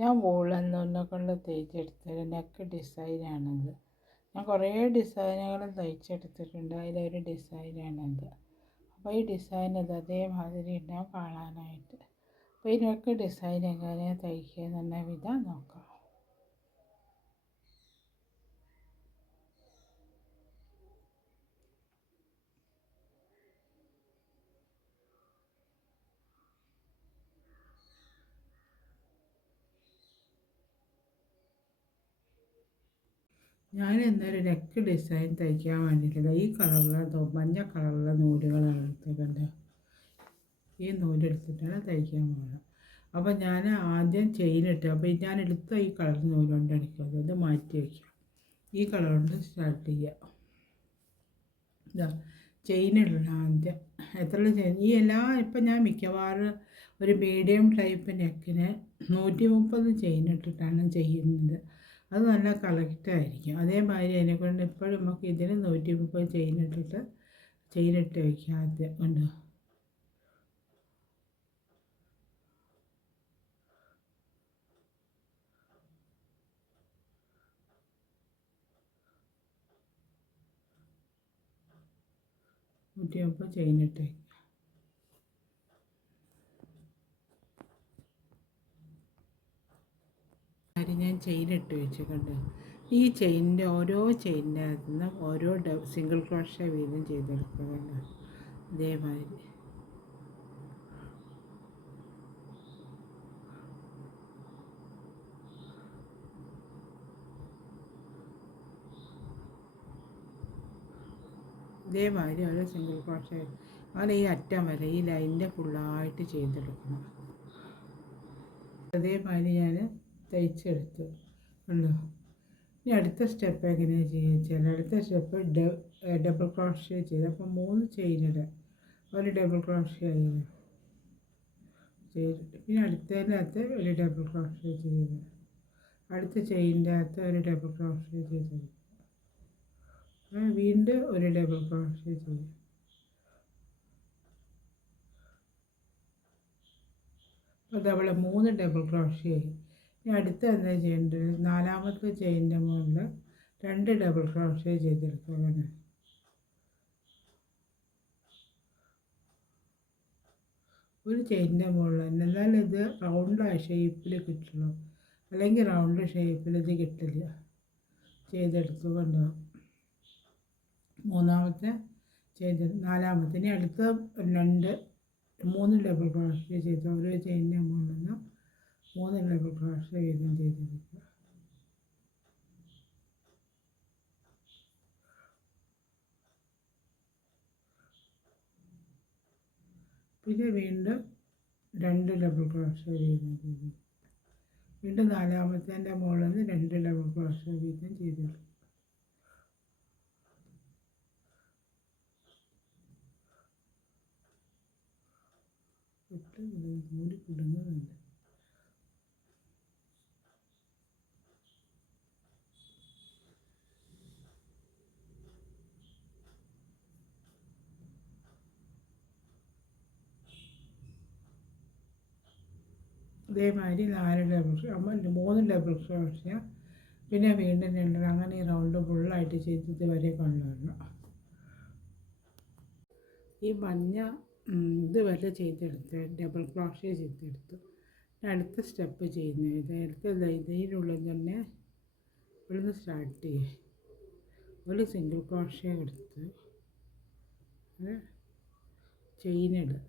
ഞാൻ വൂളൻ നൂലിനെ കൊണ്ട് തയ്ച്ചെടുത്തൊരു നെക്ക് ഡിസൈനാണിത്. ഞാൻ കുറേ ഡിസൈനുകൾ തയ്ച്ചെടുത്തിട്ടുണ്ട്. അതിലൊരു ഡിസൈനാണിത്. അപ്പോൾ ഈ ഡിസൈൻ ഇത് അതേമാതിരി ഉണ്ടാവും കാണാനായിട്ട്. അപ്പോൾ ഈ നെക്ക് ഡിസൈൻ എങ്ങനെയാണ് തയ്ക്കുക എന്നുള്ള വിധം നോക്കാം. ഞാൻ ഇന്നൊരു നെക്ക് ഡിസൈൻ തയ്ക്കാൻ വേണ്ടിയിട്ടില്ല. ഈ കളറിലെ മഞ്ഞ കളറിലെ നൂലുകളാണ് എടുത്തേക്കുന്നത്. ഈ നൂലെടുത്തിട്ടാണ് തയ്ക്കാൻ പോകുന്നത്. അപ്പോൾ ഞാൻ ആദ്യം ചെയിനിട്ട്, അപ്പോൾ ഞാൻ എടുത്ത ഈ കളർ നൂലുകൊണ്ട് അടിക്കുന്നത്. ഇത് മാറ്റി വയ്ക്കാം. ഈ കളർ കൊണ്ട് സ്റ്റാർട്ട് ചെയ്യുക. ഇതാ ചെയിനിടണം ആദ്യം. എത്ര ചെയിൻ ഈ ഇപ്പം ഞാൻ മിക്കവാറും ഒരു മീഡിയം ടൈപ്പ് നെക്കിന് 130 ചെയിനിട്ടിട്ടാണ് ചെയ്യുന്നത്. അത് നല്ല കറക്റ്റായിരിക്കും. അതേമാതിരി അതിനെക്കൊണ്ട് ഇപ്പോഴും നമുക്ക് ഇതിന് 130 ചെയിനിട്ട് വയ്ക്കാം ആദ്യം. ഉണ്ട് 130 ചെയിനിട്ട് വയ്ക്കാം. ഞാൻ ചെയിനിട്ട് വെച്ചിട്ടുണ്ട്. ഈ ചെയിനിൻ്റെ ഓരോ ചെയിനിൻ്റെ അകത്തു നിന്ന് ഓരോ സിംഗിൾ ക്രോഷ്യ വീതം ചെയ്തെടുക്കുക. ഇതേമാതിരി ഓരോ സിംഗിൾ ക്രോഷ്യ അങ്ങനെ ഈ അറ്റം വരെ ഈ ലൈനിൻ്റെ ഫുള്ളായിട്ട് ചെയ്തെടുക്കണം. അതേമാതിരി ഞാൻ തയ്ച്ചെടുത്തു ഉണ്ടോ. ഇനി അടുത്ത സ്റ്റെപ്പ് എങ്ങനെയാണ് ചെയ്യുക? അടുത്ത സ്റ്റെപ്പ് ഡബിൾ ക്രോഷ്യ ചെയ്ത്, അപ്പോൾ 3 ചെയിനിടുക, ഒരു ഡബിൾ ക്രോഷ്യ ചെയ്തിട്ട് പിന്നെ അടുത്തതിനകത്ത് ഒരു ഡബിൾ ക്രോഷ്യ ചെയ്യുക, അടുത്ത ചെയിനിൻ്റെ അകത്ത് ഒരു ഡബിൾ ക്രോഷ്യ ചെയ്ത് വീണ്ടും ഒരു ഡബിൾ ക്രോഷ്യ ചെയ്യുക. അപ്പോൾ അവളെ 3 ഡബിൾ ക്രോഷ്യ ആയി. ഇനി അടുത്ത എന്താ ചെയ്യേണ്ടത്? 4ാമത്തെ ചെയിനിൻ്റെ മുകളിൽ 2 ഡബിൾ ക്രോഷ്യ ചെയ്തെടുക്കുക. ഒരു ചെയിനിൻ്റെ മുകളിൽ തന്നെ. എന്നാലും ഇത് റൗണ്ട് ഷേപ്പിൽ കിട്ടുള്ളൂ, അല്ലെങ്കിൽ റൗണ്ട് ഷേപ്പിൽ ഇത് കിട്ടില്ല. ചെയ്തെടുത്തു കൊണ്ടോ 4ാമത്തെ. ഇനി അടുത്ത 3 ഡബിൾ ക്രോഷ്യ ചെയ്ത് ഓരോ ചെയിനിൻ്റെ മുകളിൽ നിന്ന് 3 ഡബിൾ ക്രോഷ്യ വീതം ചെയ്തെടുക്കുക. പിന്നെ വീണ്ടും 2 ഡബിൾ ക്രോഷ്യ വീതം ചെയ്ത് വീണ്ടും 4ാമത്തേൻ്റെ മുകളിൽ നിന്ന് 2 ഡബിൾ ക്രോഷ്യ വീതം ചെയ്തെടുക്കുക. മൂടി കിടുങ്ങുന്നുണ്ട്. ഇതേമാതിരി 3 ഡബിൾ ക്രോഷ്യ പിന്നെ വീണ്ടും 2, അങ്ങനെ ഈ റൗണ്ട് ഫുള്ളായിട്ട് ചെയ്ത് വരെ കൊണ്ടുവരണം. ഈ മഞ്ഞ ഇതുവരെ ചെയ്തെടുത്ത് ഡബിൾ ക്രോഷ്യ ചെയ്തെടുത്തു. അടുത്ത സ്റ്റെപ്പ് ചെയ്യുന്നത് ഇതിനുള്ളിൽ തന്നെ ഇവിടുന്ന് സ്റ്റാർട്ട് ചെയ്യുക. ഒരു സിംഗിൾ ക്രോഷ്യ എടുത്ത് ചെയിനിടുക,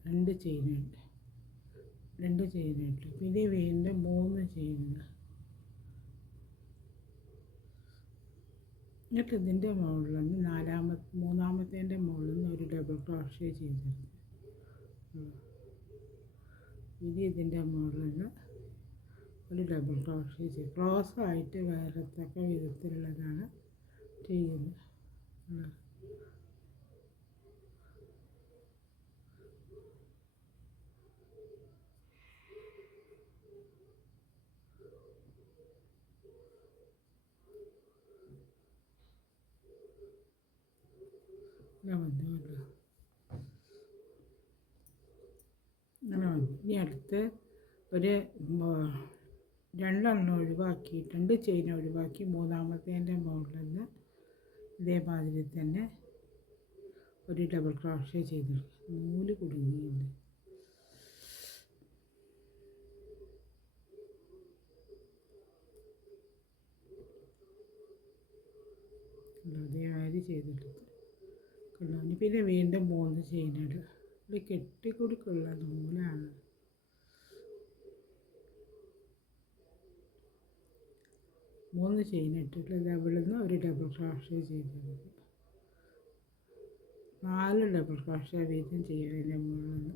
2 ചെയിനിട്ട് പിന്നെ വീണ്ടും 3 ചെയിനിടുക. എന്നിട്ട് ഇതിൻ്റെ മുകളിൽ നിന്ന് 3ാമത്തേൻ്റെ മുകളിൽ നിന്ന് ഒരു ഡബിൾ ക്രോഷ്യ ചെയ്തെടുക്കുക. ഇനി ഇതിൻ്റെ മുകളിൽ നിന്ന് ഒരു ഡബിൾ ക്രോഷ്യ ചെയ്ത് ക്രോസ് ആയിട്ട് വരത്തക്ക വിധത്തിലുള്ളതാണ് ചെയ്യുന്നത്. അങ്ങനെ ഇനി അടുത്ത് ഒരു രണ്ടെണ്ണം ഒഴിവാക്കി, 2 ചെയിൻ ഒഴിവാക്കി മൂന്നാമത്തേൻ്റെ മുകളിൽ നിന്ന് ഇതേമാതിരി തന്നെ ഒരു ഡബിൾ ക്രോഷ്യ ചെയ്തെടുക്കുക. നൂല് കുടുങ്ങിയിട്ടുണ്ട്. അതേമാതിരി ചെയ്തെടുത്ത് കൊള്ളാം. പിന്നെ വീണ്ടും 3 ചെയിനിടുക. ഇത് കെട്ടിക്കൊടുക്കുള്ള നൂലാണ്. മൂന്ന് ചെയിൻ ഇട്ടിട്ട് അവിടെ നിന്ന് ഒരു ഡബിൾ ക്രോഷ്യ ചെയ്തെടുക്കുക. 4 ഡബിൾ ക്രോഷ്യ വീതം ചെയ്യുന്നതിൻ്റെ മുകളിൽ നിന്ന്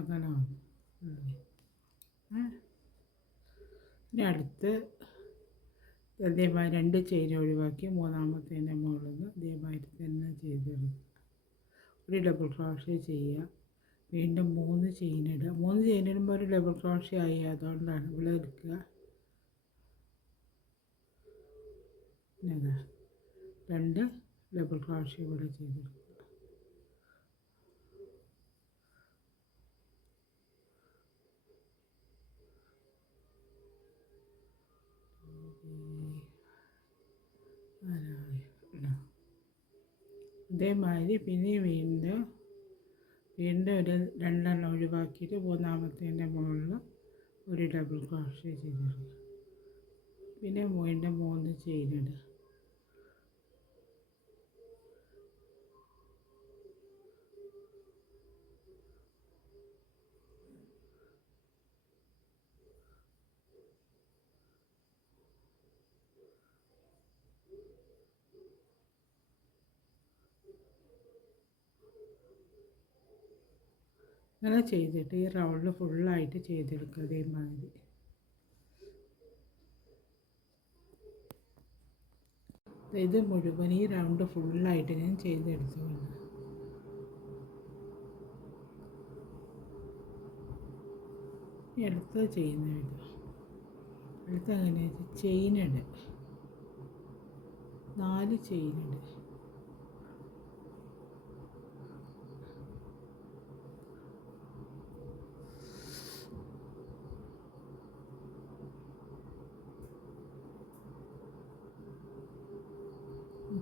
അങ്ങനെ വന്നു. ഇനി അടുത്ത് അതേമാതിരി 2 ചെയിൻ ഒഴിവാക്കി മൂന്നാമത്തേൻ്റെ മുകളിൽ നിന്ന് ഇതേമാതിരി തന്നെ ചെയ്തെടുക്കുക. ഒരു ഡബിൾ ക്രോഷ്യ ചെയ്യുക. വീണ്ടും 3 ചെയിൻ ഇടുക. 3 ചെയിൻ ഇടുമ്പോൾ ഒരു ഡബിൾ ക്രോഷ്യ ആയി. അതുകൊണ്ടാണ് ഇവിടെ എടുക്കുക. പിന്നെ 2 ഡബിൾ ക്രോഷ്യ ഇവിടെ ചെയ്തെടുക്കുക. ഇതേമാതിരി പിന്നെ വീണ്ടും ഒരു 2 എണ്ണം ഒഴിവാക്കിയിട്ട് മൂന്നാമത്തേൻ്റെ മുകളിൽ ഒരു ഡബിൾ ക്രോഷ്യ ചെയ്തെടുക്കുക. പിന്നെ വീണ്ടും 3 ചെയിൻ ഇടുക. അങ്ങനെ ചെയ്തിട്ട് ഈ റൗണ്ട് ഫുള്ളായിട്ട് ചെയ്തെടുക്കുക. അതേമാതിരി ഇത് മുഴുവൻ ഈ റൗണ്ട് ഫുള്ളായിട്ട് ഞാൻ ചെയ്തെടുത്തുകൊണ്ട് അടുത്ത ചെയ്യുന്ന വിധം അടുത്ത അങ്ങനെ ചെയിനുണ്ട്. 4 ചെയിനുണ്ട്.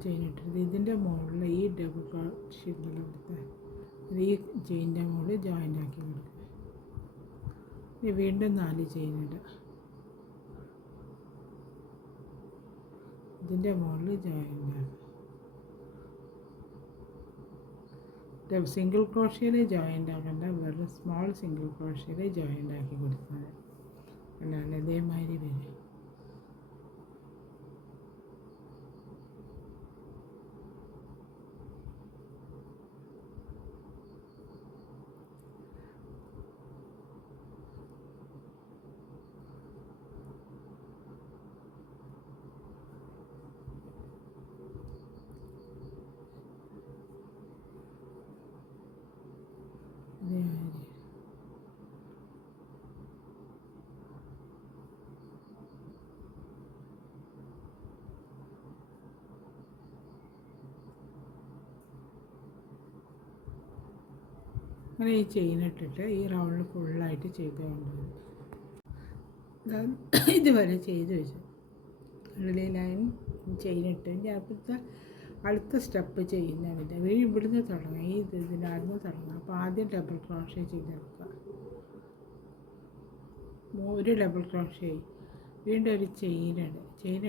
ചെയിനിട്ടത് ഇതിൻ്റെ മുകളിൽ ഈ ഡബിൾ ക്രോഷ്യ അവിടുത്തെ ഈ ചെയിൻ്റെ മുകളിൽ ജോയിൻ്റ് ആക്കി കൊടുക്കുക. ഇനി വീണ്ടും 4 ചെയിനിടുക. ഇതിൻ്റെ മുകളിൽ ജോയിൻ്റ് ആക്കുക. സിംഗിൾ ക്രോഷ്യയിൽ ജോയിൻ്റ് ആക്കേണ്ട, വെറും സ്മോൾ സിംഗിൾ ക്രോഷ്യയിൽ ജോയിൻ്റ് ആക്കി കൊടുത്താൽ അല്ലാണ്ട് ഇതേമാതിരി വരും. അങ്ങനെ ഈ ചെയിൻ ഇട്ടിട്ട് ഈ റൗണ്ടിൽ ഫുള്ളായിട്ട് ചെയ്ത് കൊണ്ടുവരും. ഇതുവരെ ചെയ്ത് വെച്ചു. ഉള്ളിൽ ലൈൻ ചെയിൻ ഇട്ട് അപ്പോഴത്തെ അടുത്ത സ്റ്റെപ്പ് ചെയ്യുന്നതിൻ്റെ ഇവിടുന്ന് തുടങ്ങുക. ഈ ഇതിനകത്ത് തുടങ്ങുക. അപ്പോൾ ആദ്യം ഡബിൾ ക്രോഷ്യ ചെയ്തെടുക്കുക. ഒരു ഡബിൾ ക്രോഷ്യ, വീണ്ടും ഒരു ചെയിൻ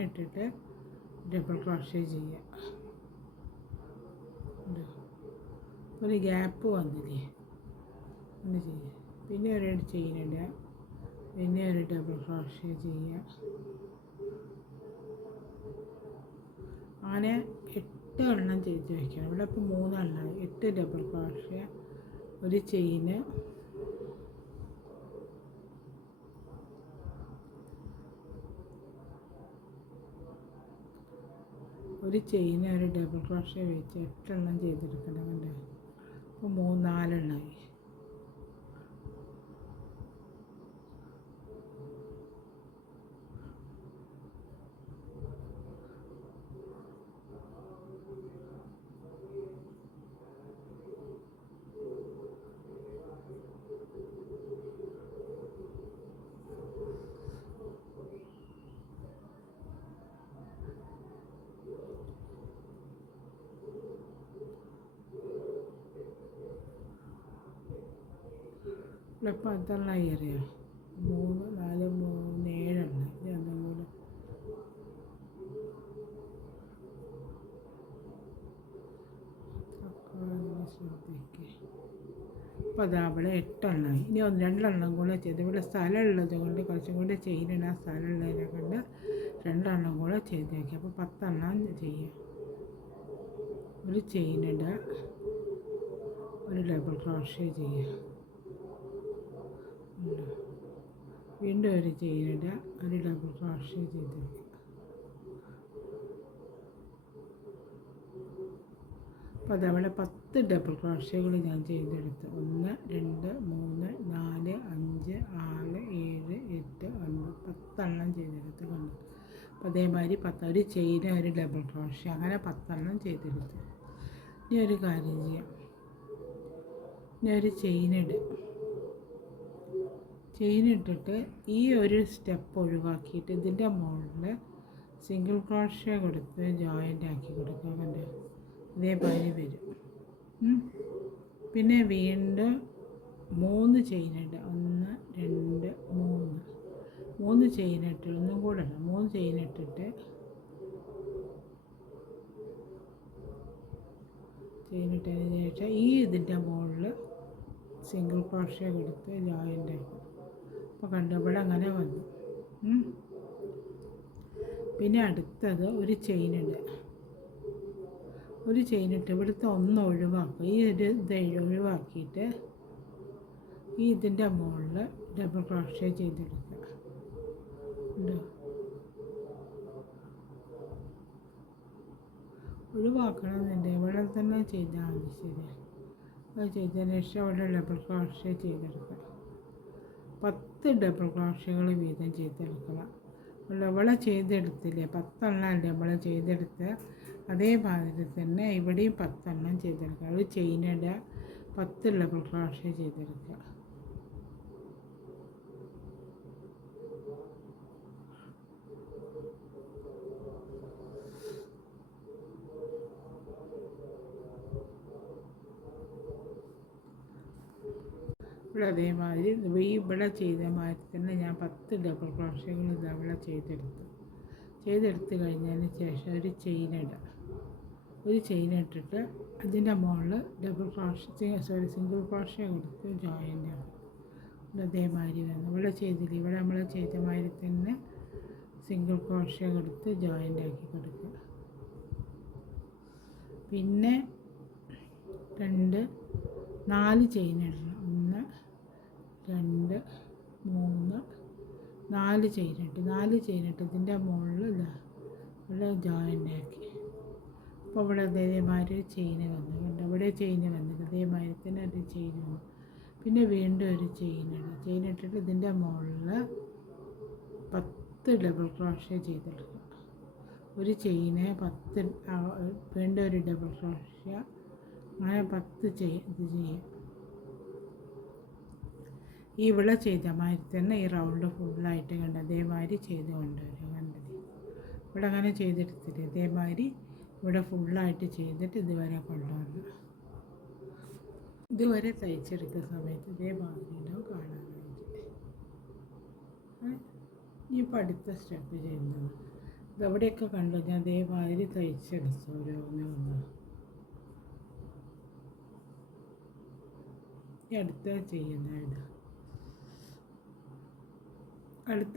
ഇട്ടിട്ട് ഡബിൾ ക്രോഷ്യ ചെയ്യുക. ഒരു ഗ്യാപ്പ് വന്നില്ലേ, അങ്ങനെ ചെയ്യുക. പിന്നെ ഒരു ചെയിൻ ഇടുക. പിന്നെ ഒരു ഡബിൾ ക്രോഷ്യ ചെയ്യുക. അങ്ങനെ 8 എണ്ണം ചെയ്ത് വയ്ക്കണം. ഇവിടെ ഇപ്പോൾ 3 എണ്ണമായി. 8 ഡബിൾ ക്രോഷ്യ, ഒരു ചെയിന്, ഒരു ഡബിൾ ക്രോഷ്യ വെച്ച് 8 എണ്ണം ചെയ്തെടുക്കണം. കണ്ടോ? ഇപ്പോൾ 4 ഇപ്പോൾ അതെണ്ണമായി അറിയാം. 3, 4, 3, 7 ഇത് ഒന്നും കൂടെ ശ്രദ്ധിക്കുക. അപ്പോൾ അത് അവിടെ 8 ഇനി 2 കൂടെ ചെയ്ത് ഇവിടെ സ്ഥലമുള്ളത് കൊണ്ട് കുറച്ചും കൂടെ ചെയ്യാൻ സ്ഥലമുള്ളതിനെ കൊണ്ട് 2 കൂടെ ചെയ്ത് വയ്ക്കുക. അപ്പോൾ 10 ചെയ്യാം. ഒരു ചെയിനിടുക, ഒരു ഡബിൾ ക്രോഷ്യ ചെയ്യുക, വീണ്ടും ഒരു ചെയിനിടുക, ഒരു ഡബിൾ ക്രോഷ്യ ചെയ്തെടുക്കുക. അപ്പോൾ അതവിടെ 10 ഡബിൾ ക്രോഷ്യകൾ ഞാൻ ചെയ്തെടുത്തു. 1, 2, 3, 4, 5, 6, 7, 8, 9, 10 ചെയ്തെടുത്ത് കണ്ടു. അപ്പോൾ അതേമാതിരി 10 ഒരു ചെയിന് ഒരു ഡബിൾ ക്രോഷ്യ അങ്ങനെ 10 ചെയ്തെടുത്തു. ഇനി ഒരു കാര്യം ചെയ്യാം. ഇനി ഒരു ചെയിനിട്ടിട്ട് ഈ ഒരു സ്റ്റെപ്പ് ഒഴിവാക്കിയിട്ട് ഇതിൻ്റെ മുകളിൽ സിംഗിൾ ക്രോഷ്യ കൊടുത്ത് ജോയിൻ്റ് ആക്കി കൊടുക്കുക. കണ്ടോ, ഇതേമാതിരി വരും. പിന്നെ വീണ്ടും 3 ചെയിനിടുക. 1, 2, 3 ചെയിനിട്ട് ഒന്നും കൂടെ 3 ചെയിനിട്ടിട്ട് ചെയിനിട്ടതിന് ശേഷം ഈ ഇതിൻ്റെ മുകളിൽ സിംഗിൾ ക്രോഷ്യ കൊടുത്ത് ജോയിൻ്റ് ആക്കും. അപ്പോൾ കണ്ടു, ഇവിടെ അങ്ങനെ വന്നു. പിന്നെ അടുത്തത് ഒരു ചെയിനിടുക. ഒരു ചെയിനിട്ട് ഇവിടുത്തെ 1 ഒഴിവാക്കുക. ഈ ഒരു ഇത് ഒഴിവാക്കിയിട്ട് ഈ ഇതിൻ്റെ മുകളിൽ ഡബിൾ ക്രോഷ്യ ചെയ്തെടുക്കുക. ഉണ്ടോ, ഒഴിവാക്കണമെന്നുണ്ട് ഇവിടെ തന്നെ ചെയ്താൽ മതി. ശരി, അത് ചെയ്തതിന് ശേഷം അവിടെ ഡബിൾ ക്രോഷ്യ ചെയ്തെടുക്കുക. 10 ഡബിൾ ക്രോഷ്യകൾ വീതം ചെയ്തെടുക്കണം. ഇവിടെ ചെയ്തെടുത്തില്ലേ, 10 നമ്മൾ ചെയ്തെടുത്ത് അതേമാതിരി തന്നെ ഇവിടെയും 10 ചെയ്തെടുക്കുക. ഒരു ചെയിനിടുക, 10 ഡബിൾ ക്രോഷ്യ ചെയ്തെടുക്കുക. ഇവിടെ അതേമാതിരി ഇവിടെ ചെയ്ത മാതിരി തന്നെ ഞാൻ 10 ഡബിൾ ക്രോഷ്യകൾ ഇതവിടെ ചെയ്തെടുത്ത് കഴിഞ്ഞതിന് ശേഷം ഒരു ചെയിനിട്ടിട്ട് അതിൻ്റെ മുകളിൽ സിംഗിൾ ക്രോഷ്യ കൊടുത്ത് ജോയിൻ്റ് ആകും. ഇവിടെ അതേമാതിരി വന്നു. ഇവിടെ ചെയ്തില്ല, ഇവിടെ നമ്മൾ ചെയ്ത മാതിരി തന്നെ സിംഗിൾ ക്രോഷ്യ കൊടുത്ത് ജോയിൻ്റ് ആക്കി കൊടുക്കുക. പിന്നെ 2, 4 ചെയിനിടണം. 1, 2, 3, 4 ചെയിനിട്ട് ഇതിൻ്റെ മുകളിൽ ഇവിടെ ജോയിൻ്റ് ആക്കി. അപ്പോൾ ഇവിടെ അതേമാതിരി ചെയിന് വന്നു. കണ്ടോ, ഇവിടെ ചെയിന് വന്നിട്ട് അതേമാതിരി തന്നെ ഒരു ചെയിൻ വന്നു. പിന്നെ വീണ്ടും ഒരു ചെയിനിട്ടിട്ട് ഇതിൻ്റെ മുകളിൽ 10 ഡബിൾ ക്രോഷ്യ ചെയ്തെടുക്കുക. ഒരു ചെയിന് 10, വീണ്ടും ഒരു ഡബിൾ ക്രോഷ്യ, അങ്ങനെ 10 ഇത് ചെയ്യാം. ഈ ഇവിടെ ചെയ്ത മാതിരി തന്നെ ഈ റൗണ്ട് ഫുള്ളായിട്ട് കണ്ട് അതേമാതിരി ചെയ്ത് കൊണ്ടുവരിക. കണ്ടത് ഇവിടെ അങ്ങനെ ചെയ്തെടുത്തിട്ട് ഇതേമാതിരി ഇവിടെ ഫുള്ളായിട്ട് ചെയ്തിട്ട് ഇതുവരെ കൊണ്ടുവന്നു. ഇതുവരെ തയ്ച്ചെടുക്കുന്ന സമയത്ത് ഇതേമാതിരി ഉണ്ടാവും കാണാൻ വേണ്ടിയിട്ട്. ഇനിയിപ്പോൾ അടുത്ത സ്റ്റെപ്പ് ചെയ്യുന്നത് ഇതെവിടെയൊക്കെ കണ്ടു ഞാൻ അതേമാതിരി തയ്ച്ചെടുത്തു. ഓരോന്ന് ഈ അടുത്ത ചെയ്യുന്നതാണ്.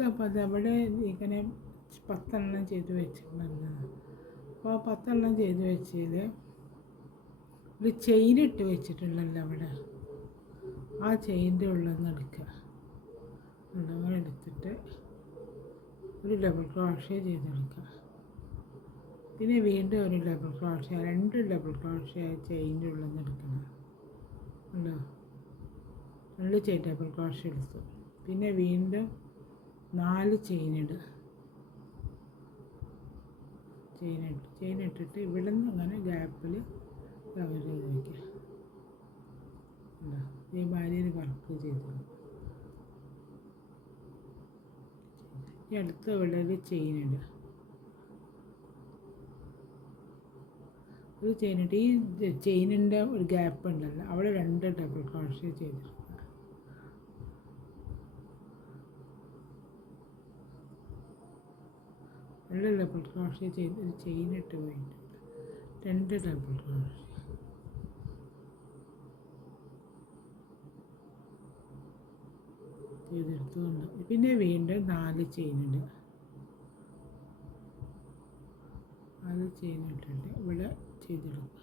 അപ്പോൾ അതവിടെ ഇങ്ങനെ 10 ചെയ്ത് വെച്ചിട്ടുണ്ടല്ലോ. അപ്പോൾ 10 ചെയ്ത് വെച്ചതിൽ ഒരു ചെയിനിട്ട് വെച്ചിട്ടുണ്ടല്ലോ അവിടെ, ആ ചെയിൻ്റെ ഉള്ളതെന്ന് എടുക്കുക. അങ്ങനെ എടുത്തിട്ട് ഒരു ഡബിൾ ക്രോഷ്യ ചെയ്തെടുക്കുക. പിന്നെ വീണ്ടും ഒരു ഡബിൾ ക്രോഷ്യ, 2 ഡബിൾ ക്രോഷ്യ ചെയിൻ്റെ ഉള്ളതെന്ന് എടുക്കണം. ഉണ്ടോ, 2 ചെയിൻ ഡബിൾ ക്രോഷ്യ എടുത്തു. പിന്നെ വീണ്ടും 4 ചെയിൻ ഇട്ടിട്ട് ഇവിടെ നിന്ന് അങ്ങനെ ഗ്യാപ്പിൽ കവർ ചെയ്ത് വയ്ക്കുക. ഈ ഭാര്യയിൽ വർക്ക് ചെയ്തു. ഈ അടുത്ത ഇവിടെ ഒരു ചെയിൻ ഇടുക. ഒരു ചെയിൻ ഇട്ട് ഈ ചെയിനിൻ്റെ ഒരു ഗ്യാപ്പ് ഉണ്ടല്ലോ അവിടെ 2 ഡബിൾ ക്രോഷ്യ ചെയ്തിട്ടുണ്ട്. ഡബിൾ ക്രോഷ്യ ചെയ്ത് ഒരു ചെയിൻ ഇട്ട് പോയിട്ടുണ്ട്. 2 ഡബിൾ ക്രോഷ്യ ചെയ്തെടുത്തുകൊണ്ട് പിന്നെ വീണ്ടും 4 ചെയിൻ ഇടുക. 4 ചെയിൻ ഇട്ടിട്ട് ഇവിടെ ചെയ്തെടുക്കുക.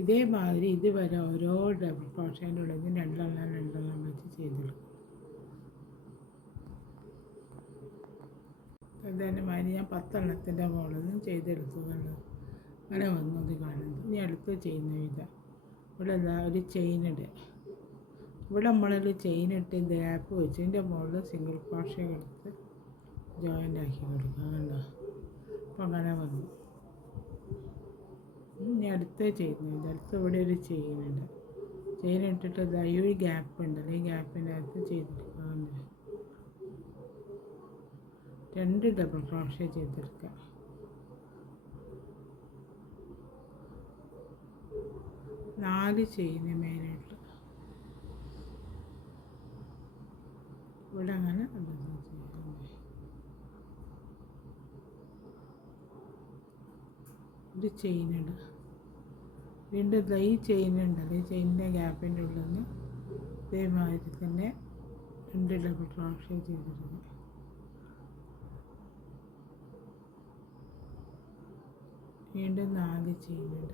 ഇതേമാതിരി ഇതുവരെ ഓരോ ഡബിൾ ക്രോഷ്യേൻ്റെ ഉള്ളിൽ 2 വെച്ച് ചെയ്തെടുക്കും. അതേമാതിരി ഞാൻ 10 മുകളിൽ നിന്ന് ചെയ്തെടുത്തുകൊണ്ട് അങ്ങനെ വന്നത് കാണുന്നത്. ഇനി അടുത്ത് ചെയ്യുന്ന വിധം ഇവിടെ എന്താ ഒരു ചെയിൻ ഇടുക. ഇവിടെ നമ്മളൊരു ചെയിൻ ഇട്ട് ഗ്യാപ്പ് വെച്ച് ഇതിൻ്റെ മുകളിൽ സിംഗിൾ ക്രോഷ്യ എടുത്ത് ജോയിൻ്റ് ആക്കി കൊടുക്കുക. കണ്ടോ, അപ്പോൾ അങ്ങനെ വന്നു. ഇനി അടുത്ത് ചെയ്യുന്നത് അടുത്ത് ഇവിടെ ഒരു ചെയിൻ ഇട്ടിട്ട് ഈ ഒരു ഗ്യാപ്പ് ഉണ്ടല്ലോ, ഈ ഗ്യാപ്പിൻ്റെ അകത്ത് ചെയ്തെടുക്കുക. 2 ഡബിൾ ക്രോഷ്യ ചെയ്തെടുക്കുക. നാല് ചെയിൻ മെയിനായിട്ട് ഇവിടെ അങ്ങനെ ഒരു ചെയിൻ ഇടുക. വീണ്ടും ഈ ചെയിൻ ഉണ്ടല്ലോ, ഈ ചെയിനിൻ്റെ ഗ്യാപ്പിൻ്റെ ഉള്ളിൽ നിന്ന് ഇതേമാതിരി തന്നെ 2 ഡബിൾ ക്രോഷ്യ ചെയ്തിടുക. വീണ്ടും 4 ചെയിൻ ഇടുക.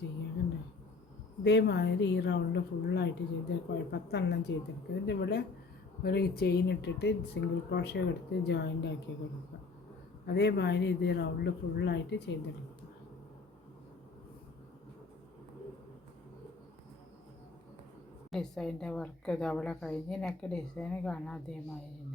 ചെയ്യാറുണ്ട്. ഇതേമാതിരി ഈ റൗണ്ട് ഫുള്ളായിട്ട് ചെയ്ത് 10 ചെയ്തെടുക്കുക. ഇതിൻ്റെ ഇവിടെ ഒരു ചെയിൻ ഇട്ടിട്ട് സിംഗിൾ ക്രോഷ്യ എടുത്ത് ജോയിൻ്റ് ആക്കി കൊടുക്കുക. അതേമാതിരി ഇത് റൗണ്ട് ഫുള്ളായിട്ട് ചെയ്തെടുക്കുക. ഡിസൈൻ്റെ വർക്ക് ഇത് അവിടെ കഴിഞ്ഞ് നെക്ക് ഡിസൈൻ കാണാം. അതേമാതിരി